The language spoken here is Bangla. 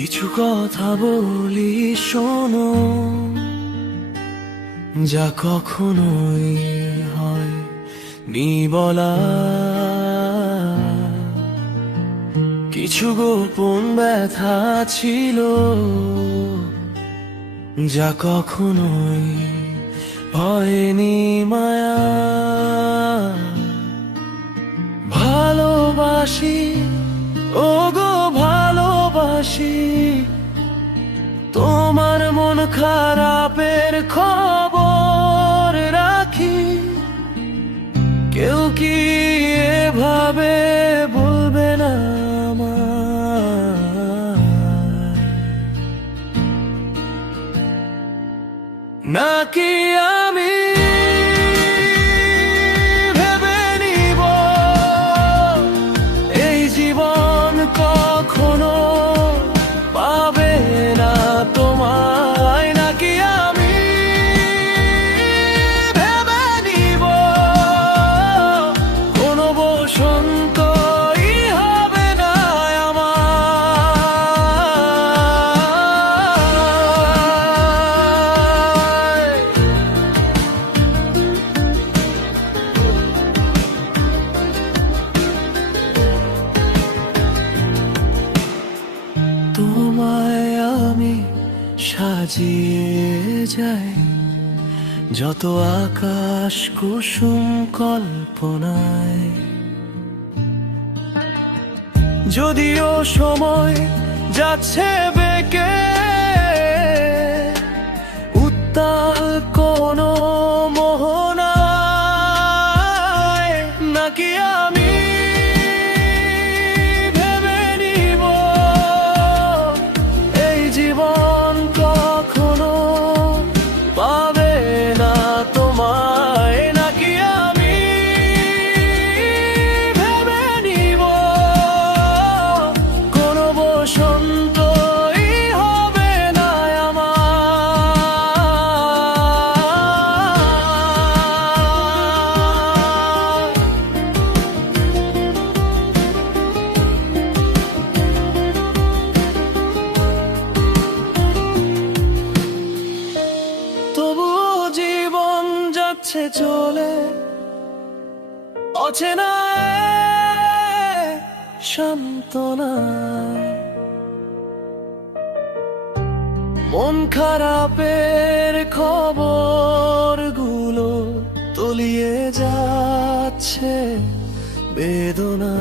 কিছু কথা বলি শোনো, যা কখনোই হয় নি বলা। কিছু গোপন ব্যথা ছিল, যা কখনোই হয়নি মায়া। ভালোবাসি, ওগো ভালোবাসি, তোমার মন খারাপের খবর রাখি। কেউ কি এভাবে বলবে না আমায়? নাকি আমি ভেবে নিব এই জীবন কখনো পাবে না তোমায়? নাকি আমি ভেবে নিব কোনো বসন্তই হবে না আমায়? তোমায় আমি সাজিয়ে যাই, যত আকাশ কুসুম কল্পনায়। যদিও সময় যাচ্ছে বেঁকে, উত্তাল কোনো মোহনায়। নাকি আমি ভেবে নিব এই জীবন কখনো পাবে না তোমায়? নাকি আমি ভেবে নিব কোনো বসন্তই হবে না আমার? তবুও জীবন যাচ্ছে চলে, অচেনা এক সান্ত্বনা। মন খারাপের খবরগুলো তলিয়ে যাচ্ছে বেদনা।